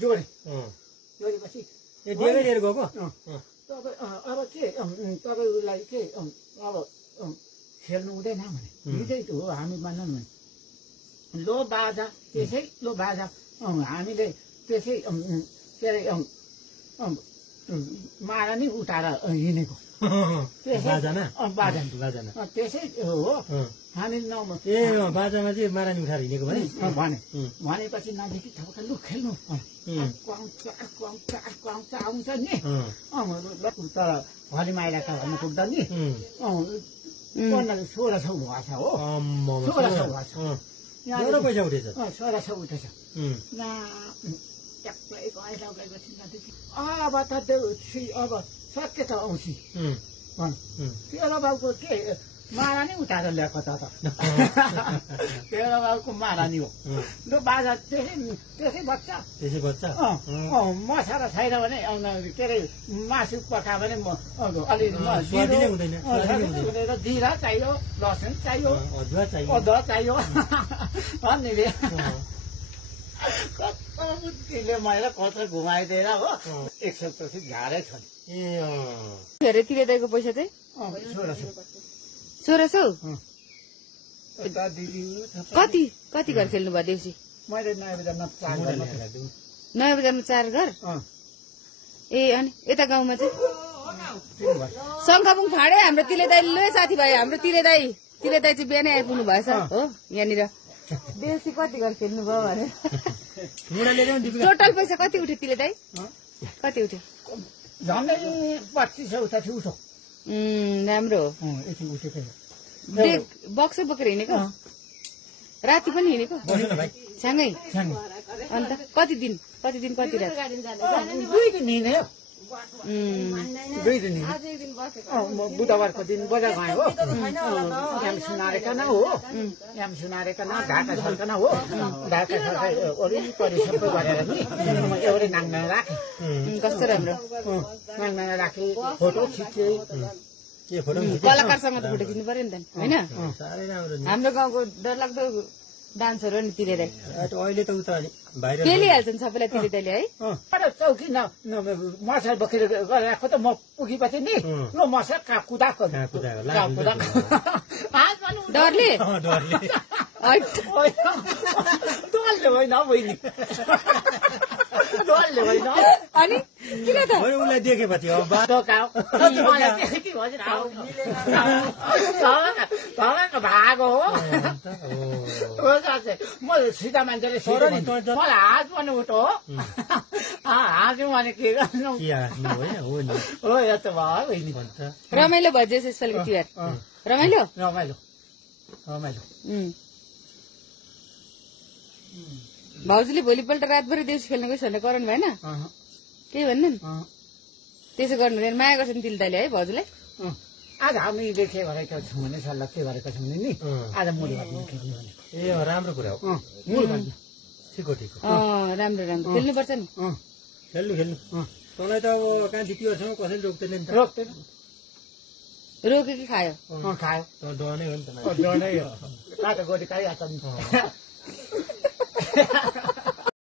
जोडे जोडेपछि लिएर गएको अब के तपाईँलाई के अब खेल्नु हुँदैन भने निकै हो हामी मान्नु भने लो बाजा त्यसै लो बाजा हामीले त्यसै के अरे मारा नि उठाएर हिँडेको त्यसै हो हामी बाजामा चाहिँ मारा नि उठाएर हिँडेको भनेपछि नजिकै ठाउँका लु खेल्नु आउँछ नि तर भलि माइलाका भन्नु पुग्दा नि 1600 भएछ हो 1600 भएछ एउटा पैसा उठेछ 1600 उठेछ एक्लै गएपछि अब त अब सके त औँसी तेरो बाबुको के मारा नि उठाएर ल्याएको त तेरो बाबुको मारा नि हो लु बाजा त्यसै बच्चा मसाला छैन भने के अरे मासु पकायो भने अलिअलि जिरा चाहियो लसुन चाहियो अदुवा चाहियो भन्ने बुद्धिले मैले कत्र घुमाइदिएर हो 100% झारै छ नि तिरेदाईको पैसा चाहिँ 1600 कति घर खेल्नु भयो देउसी मैले नयाँ बजारमा 4 घर ए अनि यता गाउँमा चाहिँ शङ्खपुङ फाडे हाम्रो तिलेदाई लो साथीभाइ हाम्रो तिलेदाई चाहिँ बिहानै आइपुग्नु भएछ हो यहाँनिर देउसी कति घर खेल्नु भयो भने टोटल पैसा कति उठ्यो तिलेदाई कति उठ्यो झन्डै 2500 उठो राम्रो बक्सै बोकेर हिँडेको राति पनि हिँडेको सँगै अन्त कति दिन कति रात 2 दिन हिँड्यो 2 दिन बुधबारको दिन बजार गएँ हो याम सुनारेकन हो ढाका सर्कन हो ढाका सर्काई वरिपरि सबै गरेर नि म एउटै नाङ्गमा राखेँ कस्तो राम्रो नाङ्गमा राखेँ फोटो खिचेँ कलाकारसँग त फोटो खिच्नु पर्यो नि त होइन हाम्रो गाउँको डरलाग्दो डान्सहरू नि तिलेदाई अहिले त उता खेलिहाल्छन् सबैलाई तिलेदाईले है चौकी मसल बोकेर गएको त म पुगेपछि नि ल मसल कुदाएको डरले होइन बहिनी अनि किन त उसलाई देखेपछि भागो हो म सिधा मान्छेले मलाई हाँस पनि उठो हो हाँस्यौँ भने के गर्नु हो यो त भयो बहिनी रमाइलो भयो जेस यसपालिको तिहार रमाइलो भाउजूले भोलिपल्ट रातभरि देउसी खेल्न गइस् भनेर कराउनु भएन केही भन्नु त्यसो गर्नु हुँदैन माया गर्छन् तिलदाईले है भाउजूलाई आज हामीले के गरेका छौँ भने सल्लाह के गरेका छौँ भने नि आज मूल भातमा खेल्नु भने ए राम्रो कुरा हो मूल भातमा ठिक राम्रो खेल्नुपर्छ नि खेल्नु तँलाई त अब कहाँ जितियोसँग कसैले रोक्दैन नि त रोक्यो कि खायो खायो डनै हो नि त डनै हो काँटा गोटी खाइहाल्छ नि